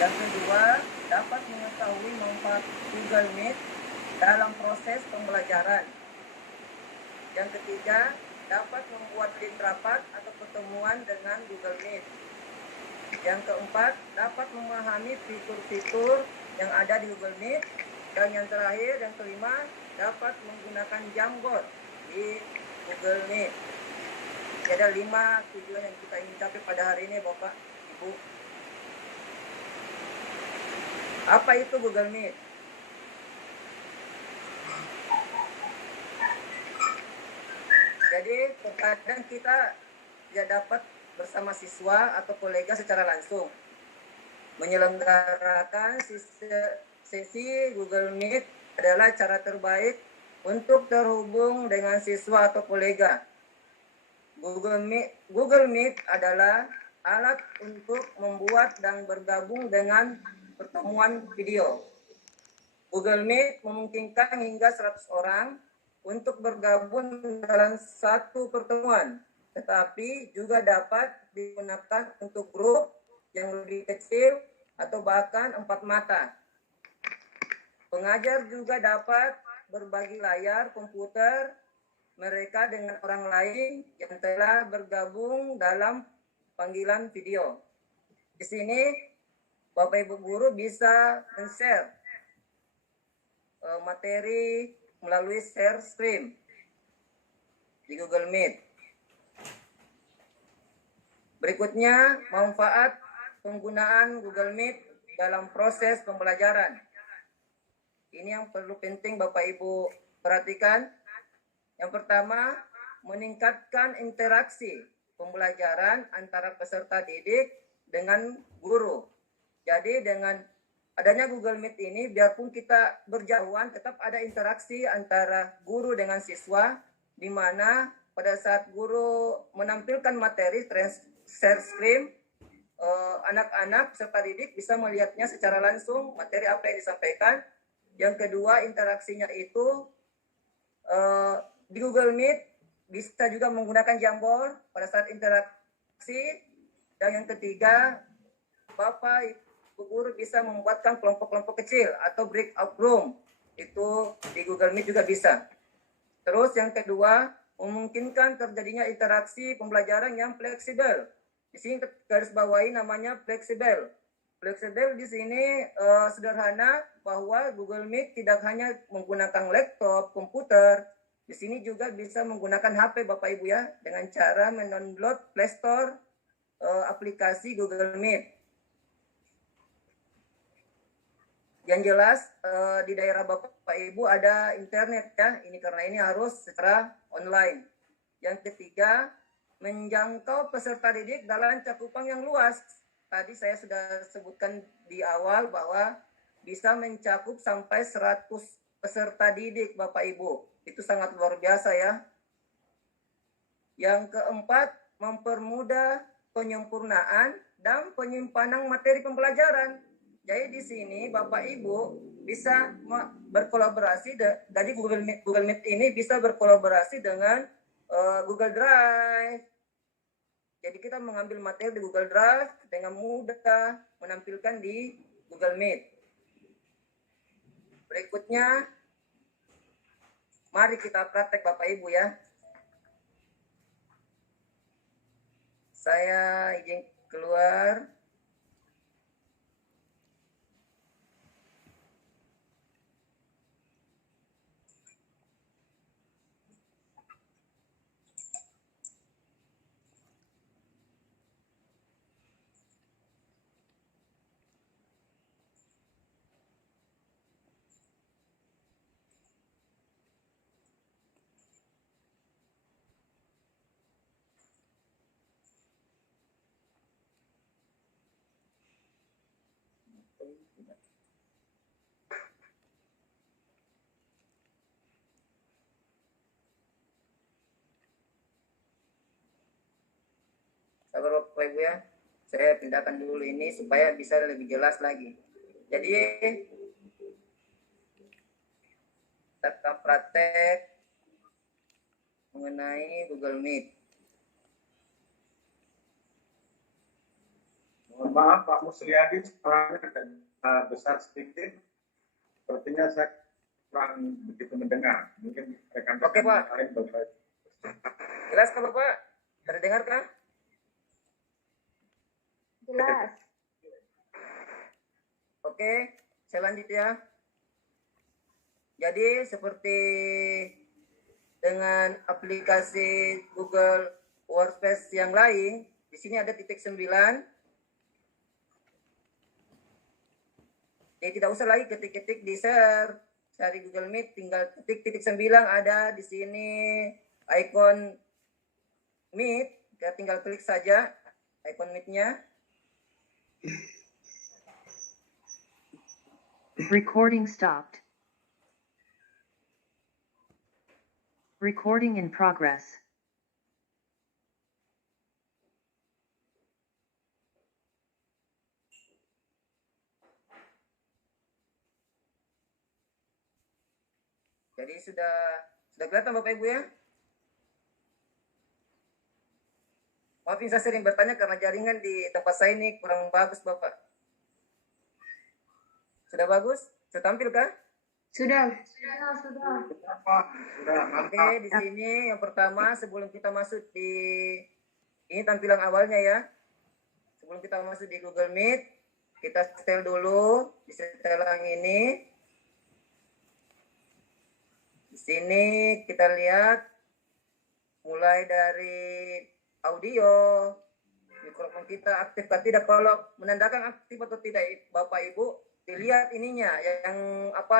Yang kedua, dapat mengetahui manfaat Google Meet dalam proses pembelajaran. Yang ketiga, dapat membuat link rapat atau pertemuan dengan Google Meet. Yang keempat, dapat memahami fitur-fitur yang ada di Google Meet. Dan yang terakhir, yang kelima, dapat menggunakan Jamboard di Google Meet. Jadi ada 5 tujuan yang kita ingin capai pada hari ini, Bapak, Ibu. Apa itu Google Meet? Jadi terkadang kita tidak dapat bersama siswa atau kolega secara langsung. Menyelenggarakan sesi Google Meet adalah cara terbaik untuk terhubung dengan siswa atau kolega. Google Meet adalah alat untuk membuat dan bergabung dengan pertemuan video. Google Meet memungkinkan hingga 100 orang untuk bergabung dalam satu pertemuan, tetapi juga dapat digunakan untuk grup yang lebih kecil atau bahkan 4 mata. Pengajar juga dapat berbagi layar komputer mereka dengan orang lain yang telah bergabung dalam panggilan video. Di sini Bapak Ibu guru bisa men-share materi melalui share screen di Google Meet. Berikutnya, manfaat penggunaan Google Meet dalam proses pembelajaran. Ini yang perlu penting Bapak Ibu perhatikan. Yang pertama, meningkatkan interaksi pembelajaran antara peserta didik dengan guru. Jadi dengan adanya Google Meet ini, biarpun kita berjauhan, tetap ada interaksi antara guru dengan siswa, di mana pada saat guru menampilkan materi share screen, anak-anak peserta didik bisa melihatnya secara langsung materi apa yang disampaikan. Yang kedua, interaksinya itu di Google Meet bisa juga menggunakan Jamboard pada saat interaksi. Dan yang ketiga, Bapak Ibu guru bisa membuatkan kelompok-kelompok kecil atau breakout room. Itu di Google Meet juga bisa. Terus yang kedua, memungkinkan terjadinya interaksi pembelajaran yang fleksibel. Di sini garis bawahi namanya fleksibel. Fleksibel di sini sederhana bahwa Google Meet tidak hanya menggunakan laptop, komputer. Di sini juga bisa menggunakan HP Bapak Ibu ya, dengan cara mendownload Play Store aplikasi Google Meet. Yang jelas di daerah Bapak Ibu ada internet ya, ini karena ini harus secara online. Yang ketiga, menjangkau peserta didik dalam cakupan yang luas. Tadi saya sudah sebutkan di awal bahwa bisa mencakup sampai 100 peserta didik Bapak Ibu. Itu sangat luar biasa ya. Yang keempat, mempermudah penyempurnaan dan penyimpanan materi pembelajaran. Jadi di sini Bapak Ibu bisa berkolaborasi, jadi Google Meet ini bisa berkolaborasi dengan Google Drive. Jadi kita mengambil materi di Google Drive dengan mudah menampilkan di Google Meet. Berikutnya, mari kita praktek Bapak Ibu ya. Saya izin keluar. Sabar Bapak Ibu ya, saya pindahkan dulu ini supaya bisa lebih jelas lagi. Jadi kita praktek mengenai Google Meet. Mohon maaf Pak Musliadi, suaranya besar sedikit. Sepertinya saya kurang begitu mendengar. Mungkin rekan-rekan Pak. lain beberapa. Jelas kan Bapak? Terdengar kah? Jelas. Oke, saya lanjut ya. Jadi seperti dengan aplikasi Google Workspace yang lain, di sini ada titik 9. Jadi tidak usah lagi ketik-ketik di share, cari Google Meet, tinggal ketik titik 9 ada di sini icon Meet, kita tinggal klik saja icon Meet-nya. Recording stopped. Recording in progress. Jadi sudah kelihatan Bapak Ibu ya? Maafin saya sering bertanya karena jaringan di tempat saya ini kurang bagus Bapak. Sudah bagus? Sudah tampil kah? Sudah. Oke, di sini yang pertama sebelum kita masuk di ini tampilan awalnya ya. Sebelum kita masuk di Google Meet, kita setel dulu di setelan ini. Di sini kita lihat mulai dari audio, mikrofon kita aktif atau tidak. Kalau menandakan aktif atau tidak Bapak Ibu, dilihat ininya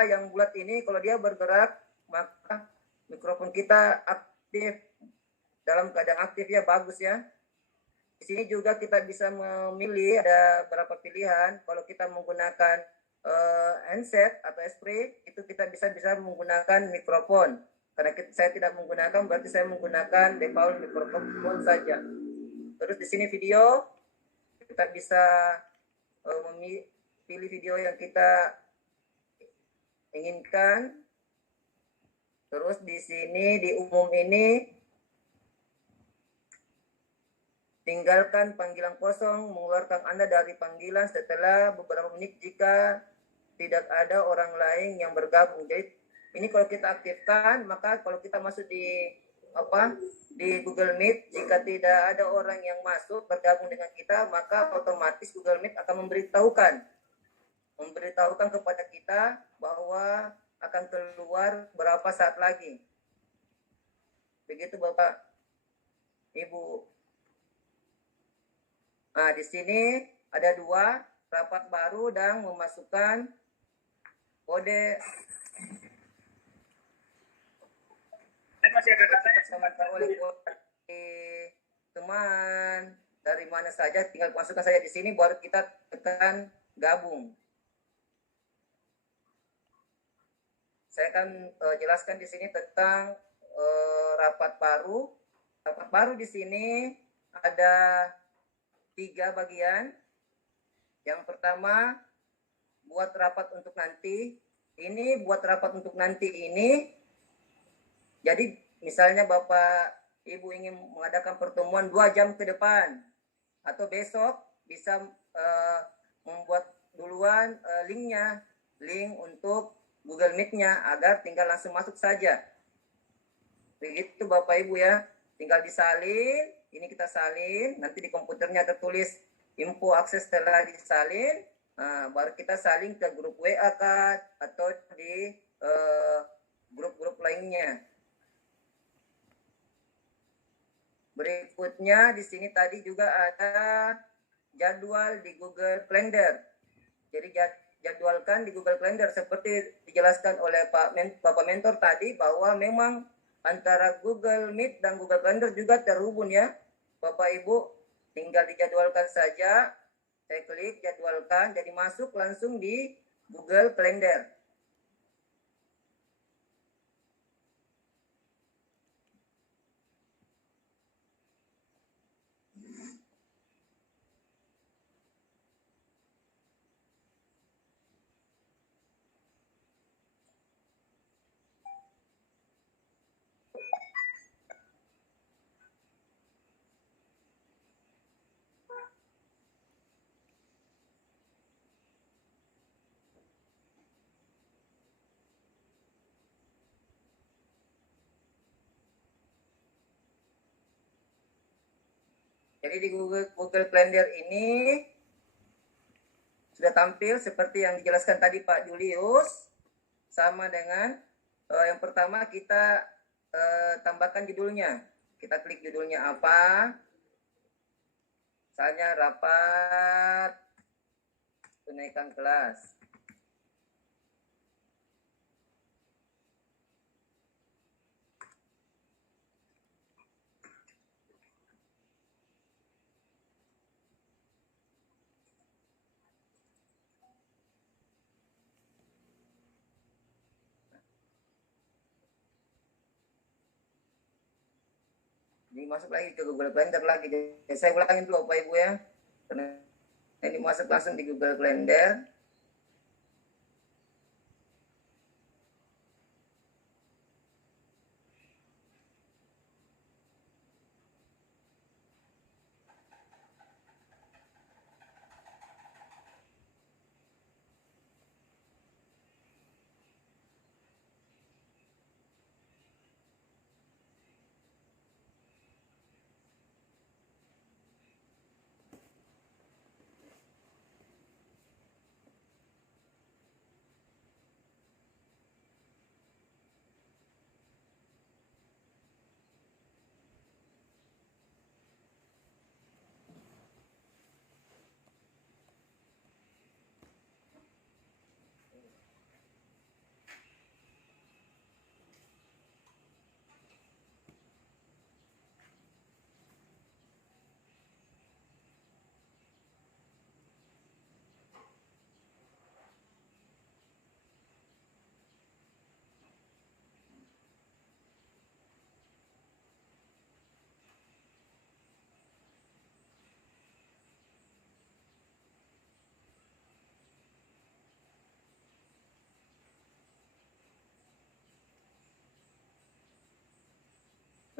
yang bulat ini, kalau dia bergerak maka mikrofon kita aktif, dalam keadaan aktif ya, bagus ya. Di sini juga kita bisa memilih, ada beberapa pilihan. Kalau kita menggunakan handset atau spray, itu kita bisa menggunakan mikrofon. Karena saya tidak menggunakan, berarti saya menggunakan default mikrofon saja. Terus di sini video, kita bisa pilih video yang kita inginkan. Terus di sini di umum ini, tinggalkan panggilan kosong, mengeluarkan Anda dari panggilan setelah beberapa menit jika tidak ada orang lain yang bergabung. Jadi ini kalau kita aktifkan, maka kalau kita masuk di Google Meet, jika tidak ada orang yang masuk bergabung dengan kita, maka otomatis Google Meet akan memberitahukan kepada kita bahwa akan keluar berapa saat lagi. Begitu Bapak Ibu. Nah, di sini ada 2, rapat baru dan memasukkan kode. Masih ada kata oleh teman dari mana saja, tinggal masukkan saja di sini, baru kita tekan gabung. Saya akan jelaskan di sini tentang rapat baru. Rapat baru di sini ada 3 bagian. Yang pertama, buat rapat untuk nanti. Ini buat rapat untuk nanti ini. Jadi misalnya Bapak Ibu ingin mengadakan pertemuan 2 jam ke depan atau besok, bisa membuat duluan link untuk Google Meet-nya agar tinggal langsung masuk saja. Begitu Bapak Ibu ya, tinggal disalin. Ini kita salin, nanti di komputernya tertulis info akses telah disalin. Baru kita salin ke grup WA kan, atau di grup-grup lainnya. Berikutnya di sini tadi juga ada jadwal di Google Calendar. Jadi jadwalkan di Google Calendar seperti dijelaskan oleh Bapak Mentor tadi, bahwa memang antara Google Meet dan Google Calendar juga terhubung ya. Bapak Ibu tinggal dijadwalkan saja. Saya klik jadwalkan, jadi masuk langsung di Google Calendar. Jadi di Google Calendar ini sudah tampil seperti yang dijelaskan tadi Pak Julius, sama dengan yang pertama kita tambahkan judulnya. Kita klik judulnya apa, misalnya rapat kenaikan kelas. Ini masuk lagi ke Google Calendar lagi. Jadi saya ulangin dulu Bapak Ibu ya. Karena ini masuk langsung di Google Calendar.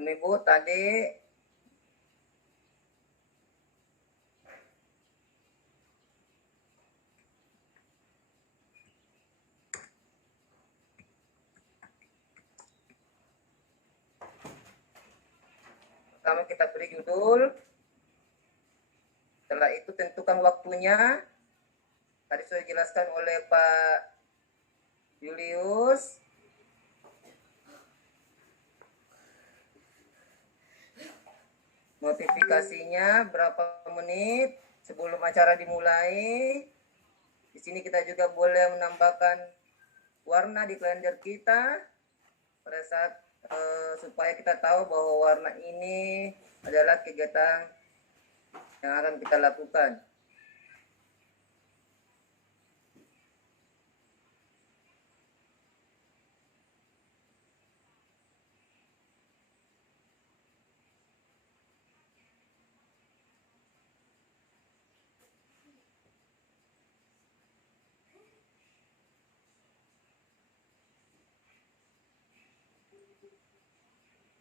Ini Bu tadi pertama kita beri judul. Setelah itu tentukan waktunya. Tadi sudah dijelaskan oleh Pak Julius. Notifikasinya berapa menit sebelum acara dimulai. Di sini kita juga boleh menambahkan warna di kalender kita pada saat supaya kita tahu bahwa warna ini adalah kegiatan yang akan kita lakukan.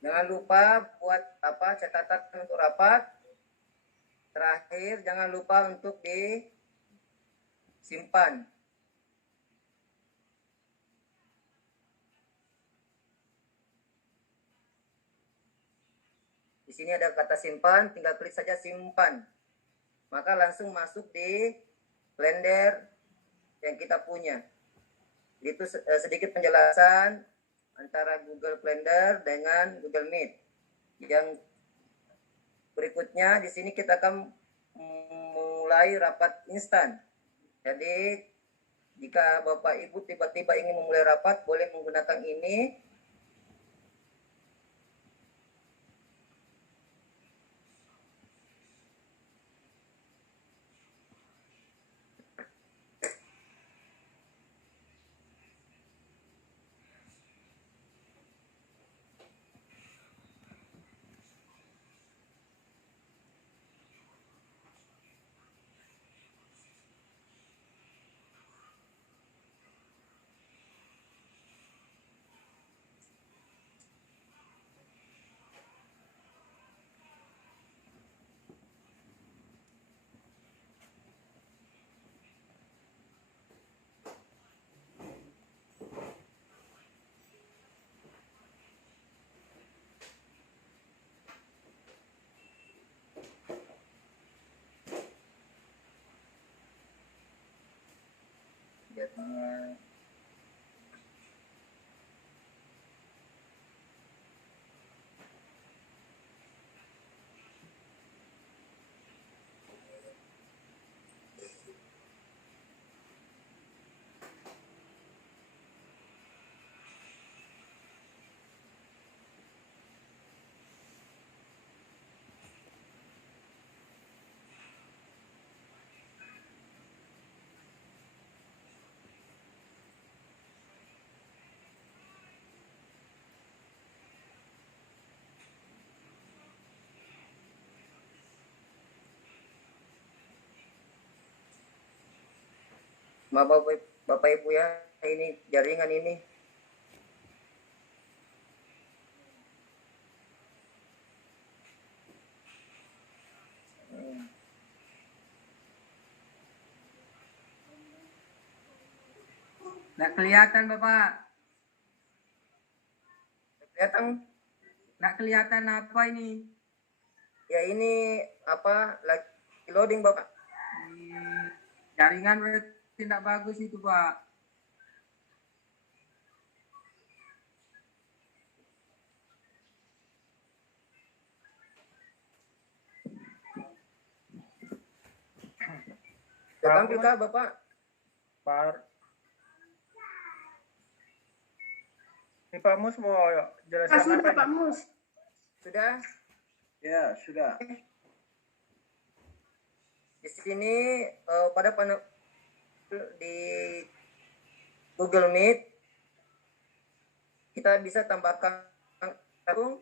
Jangan lupa buat catatan untuk rapat. Terakhir, jangan lupa untuk disimpan. Di sini ada kata simpan, tinggal klik saja simpan. Maka langsung masuk di kalender yang kita punya. Itu sedikit penjelasan antara Google Calendar dengan Google Meet. Yang berikutnya di sini kita akan mulai rapat instan. Jadi jika Bapak Ibu tiba-tiba ingin memulai rapat, boleh menggunakan ini. Jadinya maaf Bapak Ibu ya, ini jaringan ini. Nggak kelihatan Bapak. Kelihatan? Nggak kelihatan apa ini? Ya ini apa? Lagi loading Bapak. Jaringan berarti tidak bagus itu Pak. Tampil kah Bapak? Ini Pak Mus mau jelaskan Sudah apa Pak ini? Mus. Sudah? Ya, sudah. Di sini pada panel di Google Meet kita bisa tambahkan satu.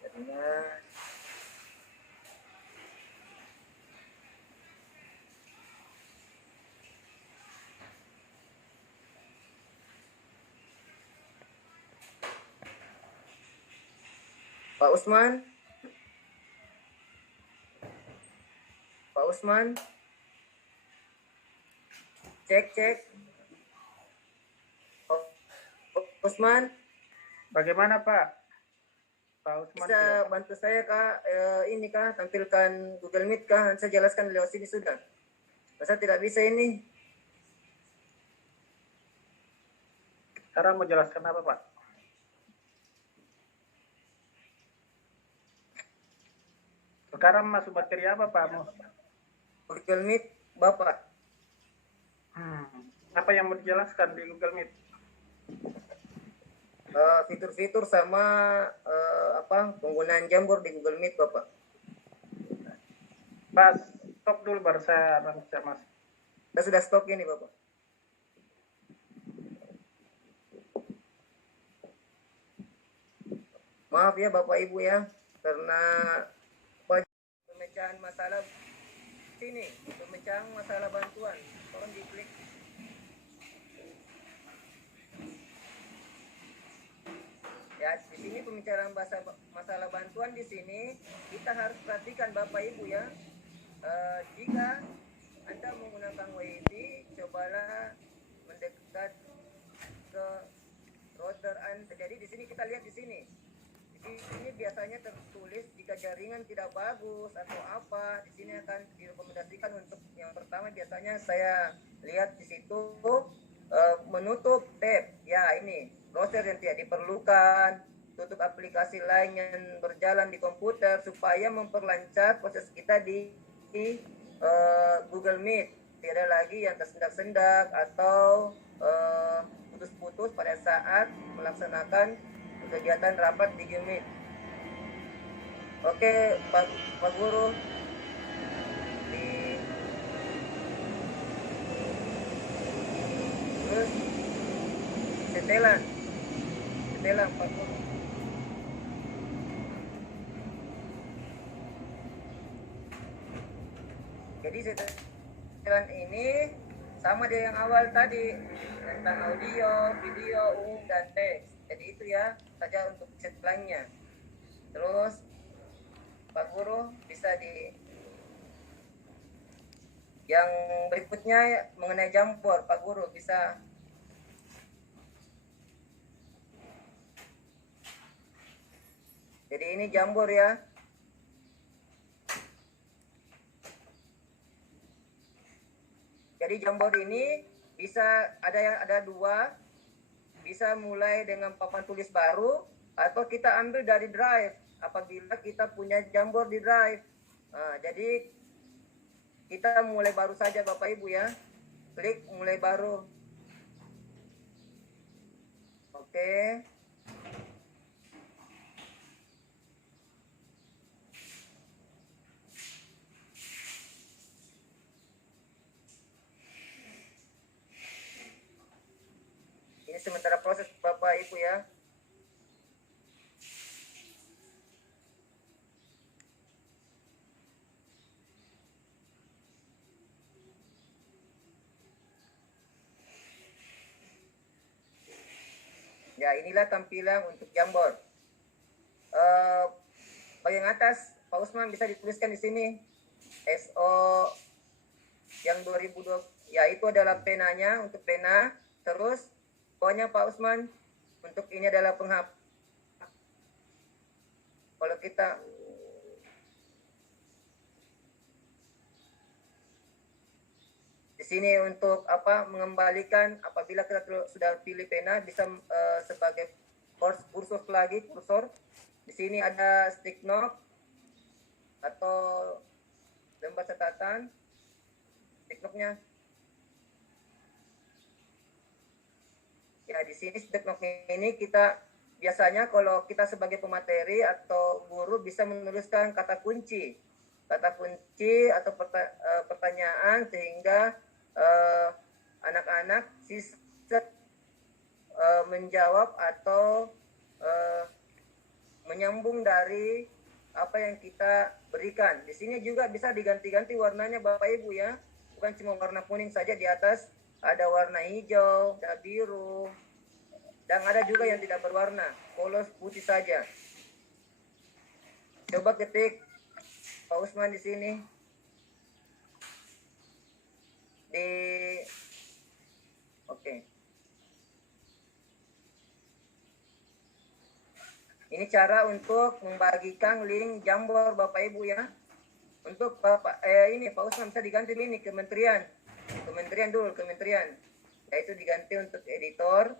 Jadinya Pak Usman, Pak Usman, cek. Pak Usman, Bagaimana Pak? Pak Usman bisa bantu saya kah? Ini kah tampilkan Google Meet kah? Saya jelaskan lewat sini sudah. Masa tidak bisa ini? sekarang mau jelaskan apa Pak? Sekarang masuk materi apa Pak Mus? Google Meet Bapak. Apa yang mau dijelaskan di Google Meet? Fitur-fitur sama apa penggunaan Jamboard di Google Meet Bapak. Pak, stop dulu baru saya Mas. Saya sudah stop ini Bapak. Maaf ya Bapak Ibu ya, karena pemecahan masalah sini, pemecahan masalah bantuan, tolong diklik. Ya, di sini pembicaraan masalah bantuan di sini kita harus perhatikan Bapak Ibu ya. Jika Anda menggunakan WiFi, cobalah mendekat ke router Anda. Jadi di sini kita lihat di sini. Di sini biasanya tertulis jika jaringan tidak bagus atau apa, di sini akan direkomendasikan untuk yang pertama biasanya saya lihat di situ menutup tab. Ya, ini browser yang tidak diperlukan, tutup aplikasi lain yang berjalan di komputer supaya memperlancar proses kita di Google Meet. Tidak lagi yang tersendak-sendak atau putus-putus pada saat melaksanakan kegiatan rapat di Google Meet. Oke, Pak Guru, di terus setelan Pak Guru. Jadi setelan ini sama dengan yang awal tadi tentang audio, video, umum dan teks. Jadi itu ya saja untuk setelannya. Terus Pak Guru bisa di yang berikutnya mengenai Jamboard, Pak Guru bisa. Jadi ini Jamboard ya. Jadi Jamboard ini bisa ada dua, bisa mulai dengan papan tulis baru atau kita ambil dari Drive apabila kita punya Jamboard di Drive. Nah, jadi kita mulai baru saja Bapak Ibu ya. Klik mulai baru. Oke. Ini sementara proses Bapak Ibu ya. Ya, inilah tampilan untuk Jamboard. Bagian atas, Pak Usman bisa dituliskan di sini. SO yang 2020, ya itu adalah penanya untuk pena. Terus, pokoknya Pak Usman, untuk ini adalah penghapus. Kalau kita di sini untuk mengembalikan apabila kita sudah pilih pena bisa sebagai kursor lagi kursor. Di sini ada stick note atau lembar catatan. Stick note-nya. Ya di sini stick note ini kita biasanya kalau kita sebagai pemateri atau guru bisa menuliskan kata kunci atau pertanyaan sehingga anak-anak siswa menjawab atau menyambung dari apa yang kita berikan. Di sini juga bisa diganti-ganti warnanya Bapak Ibu ya. Bukan cuma warna kuning saja, di atas ada warna hijau, ada biru, dan ada juga yang tidak berwarna, polos putih saja. Coba ketik Pak Usman di sini. Oke. Ini cara untuk membagikan link Jamboard Bapak Ibu ya. Untuk Pak Usman bisa diganti ini kementerian dulu. Yaitu diganti untuk editor.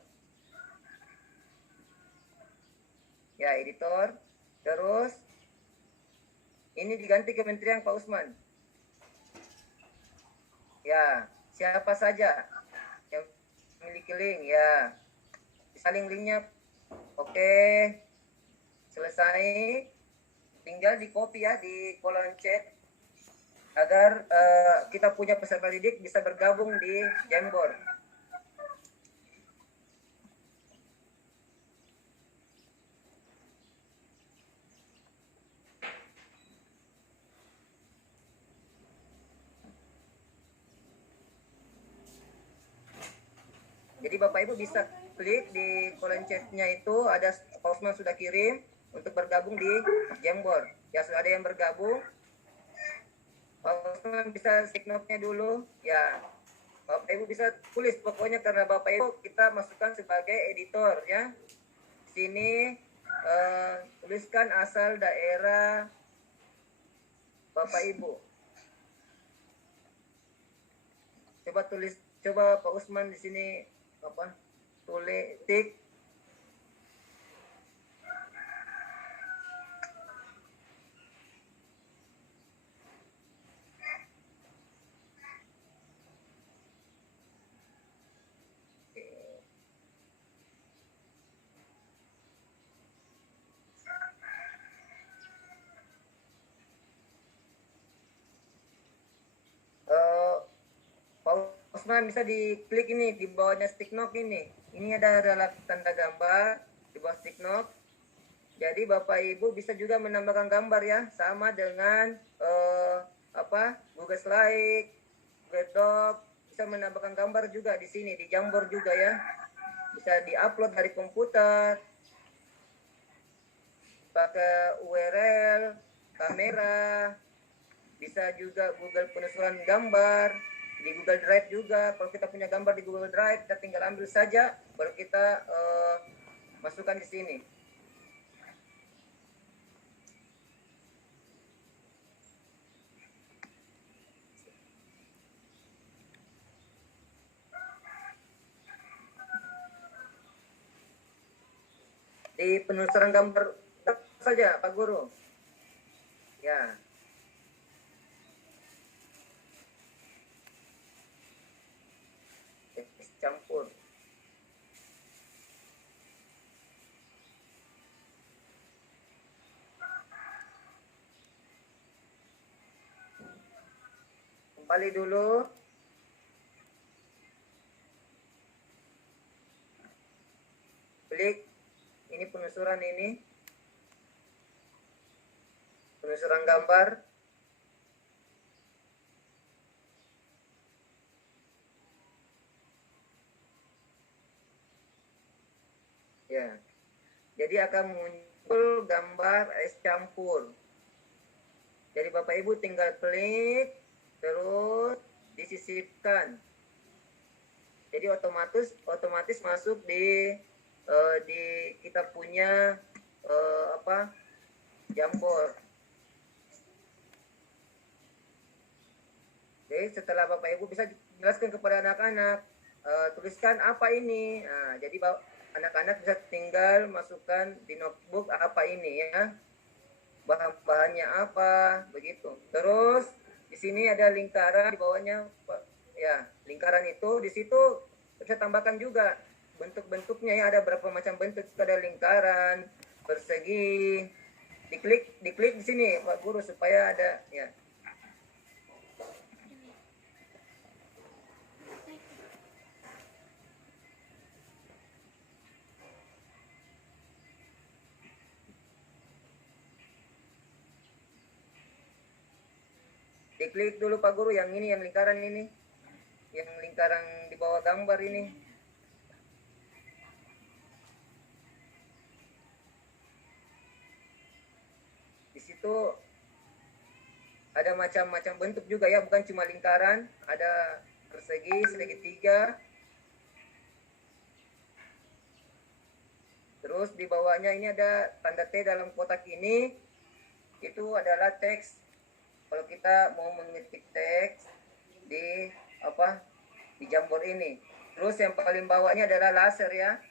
Ya, editor. Terus ini diganti kementerian Pak Usman. Ya, siapa saja yang memiliki link ya. Saling linknya. Oke. Selesai. Tinggal di copy ya di kolom chat agar kita punya peserta didik bisa bergabung di Jamboard. Jadi Bapak Ibu bisa klik di kolom chatnya itu ada Pak Usman sudah kirim untuk bergabung di Jamboard. Ya sudah ada yang bergabung. Pak Usman bisa stick note-nya dulu. Ya Bapak Ibu bisa tulis pokoknya karena Bapak Ibu kita masukkan sebagai editor ya. Di sini tuliskan asal daerah Bapak Ibu. Coba Pak Usman di sini tulis tik teman-teman bisa diklik ini di bawahnya stick knock ini. Ini adalah tanda gambar di bawah stick knock. Jadi Bapak Ibu bisa juga menambahkan gambar ya, sama dengan Google Slide, Google Doc, bisa menambahkan gambar juga di sini di Jamboard juga ya. Bisa diupload dari komputer, pakai URL, kamera, bisa juga Google penelusuran gambar, di Google Drive juga. Kalau kita punya gambar di Google Drive, kita tinggal ambil saja, baru kita masukkan di sini. Di penelusuran gambar saja, Pak Guru. Ya. Campur. Kembali dulu. Klik ini penelusuran ini. Penelusuran gambar. Ya. Jadi akan muncul gambar es campur. Jadi Bapak Ibu tinggal klik terus disisipkan. Jadi otomatis masuk di kita punya Jamboard. Jadi setelah Bapak Ibu bisa jelaskan kepada anak-anak, tuliskan apa ini. Nah, jadi anak-anak bisa tinggal masukkan di notebook apa ini ya, bahan-bahannya apa, begitu. Terus di sini ada lingkaran di bawahnya, ya lingkaran itu di situ bisa tambahkan juga bentuk-bentuknya ya, ada berapa macam bentuk, ada lingkaran, persegi. Diklik di sini Pak Guru supaya ada ya. Diklik dulu Pak Guru yang ini, yang lingkaran ini. Yang lingkaran di bawah gambar ini. Di situ ada macam-macam bentuk juga ya, bukan cuma lingkaran, ada persegi, segitiga. Terus di bawahnya ini ada tanda T dalam kotak ini. Itu adalah teks. Kalau kita mau mengetik teks di di Jamboard ini. Terus yang paling bawahnya adalah laser ya.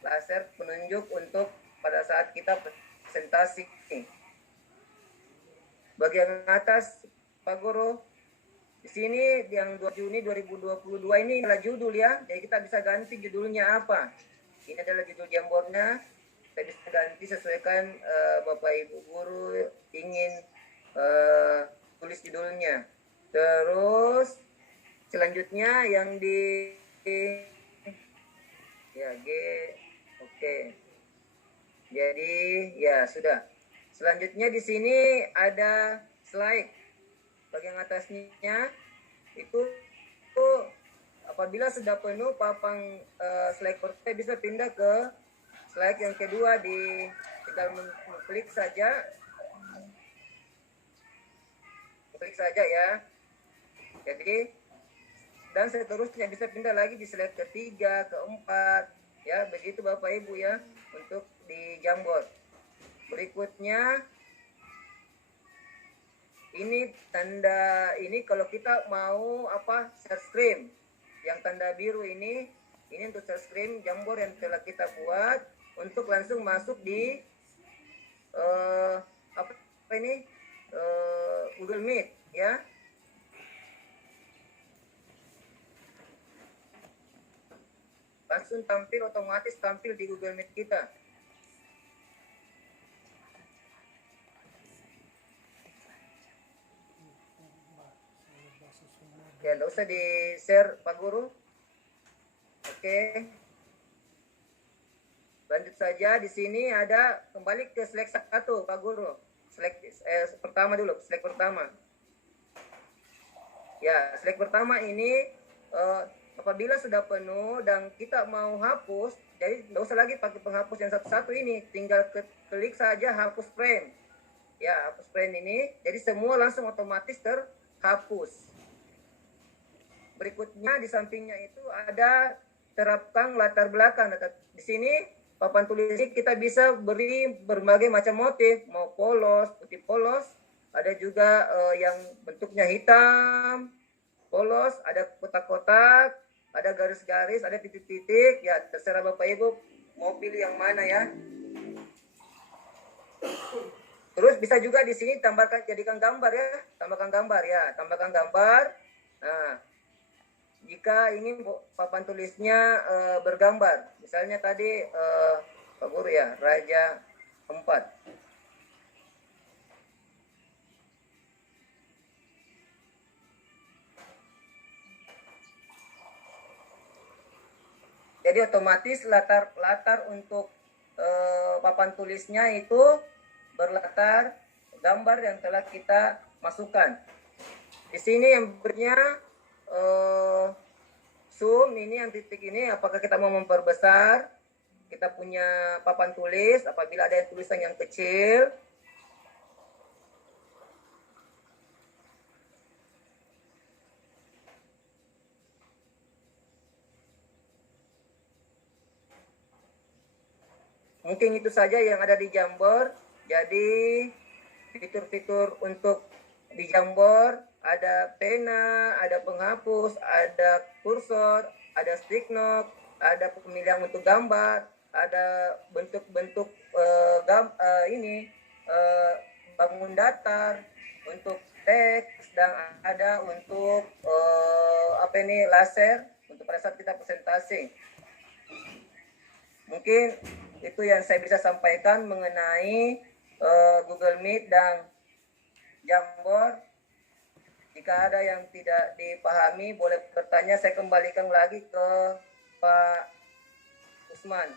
Laser penunjuk untuk pada saat kita presentasi. Bagian atas Pak Guru, di sini yang 2 Juni 2022 ini adalah judul ya. Jadi kita bisa ganti judulnya apa. Ini adalah judul Jamboardnya. Kita bisa ganti sesuaikan Bapak Ibu guru ingin tulis judulnya. Terus selanjutnya yang di ya G, oke. Jadi ya sudah. Selanjutnya di sini ada slide. Bagian atasnya itu apabila sudah penuh papan slide pertama bisa pindah ke slide yang kedua, tinggal mengklik saja. Klik saja ya. Jadi dan seterusnya bisa pindah lagi di slide ketiga, keempat ya, begitu Bapak Ibu ya untuk di Jamboard. Berikutnya ini tanda ini kalau kita mau share screen yang tanda biru ini untuk share screen Jamboard yang telah kita buat untuk langsung masuk di Google Meet ya. Langsung otomatis tampil di Google Meet kita. Ya, nggak usah di-share Pak Guru. Oke. Lanjut saja, di sini ada kembali ke slide 1 Pak Guru. Slide pertama dulu, slide pertama. Ya, slide pertama ini apabila sudah penuh dan kita mau hapus, jadi nggak usah lagi pakai penghapus yang satu-satu ini, tinggal klik saja hapus frame. Ya, hapus frame ini, jadi semua langsung otomatis terhapus. Berikutnya di sampingnya itu ada terapkan latar belakang. Di sini papan tulis ini kita bisa beri berbagai macam motif, mau polos, putih polos, ada juga yang bentuknya hitam, polos, ada kotak-kotak, ada garis-garis, ada titik-titik. Ya, terserah Bapak Ibu mau pilih yang mana ya. Terus bisa juga di sini tambahkan, jadikan gambar ya, tambahkan gambar ya, tambahkan gambar. Nah, jika ingin papan tulisnya bergambar, misalnya tadi Pak Guru ya, Raja 4. Jadi otomatis latar untuk papan tulisnya itu berlatar gambar yang telah kita masukkan. Di sini yang berikutnya zoom ini yang titik ini, apakah kita mau memperbesar kita punya papan tulis apabila ada tulisan yang kecil. Mungkin itu saja yang ada di Jamboard. Jadi fitur-fitur untuk di Jamboard ada pena, ada penghapus, ada kursor, ada stick note, ada pemilihan untuk gambar, ada bentuk-bentuk bangun datar untuk teks, dan ada untuk laser untuk pada saat kita presentasi. Mungkin itu yang saya bisa sampaikan mengenai Google Meet dan Jamboard. Jika ada yang tidak dipahami boleh bertanya, saya kembalikan lagi ke Pak Usman.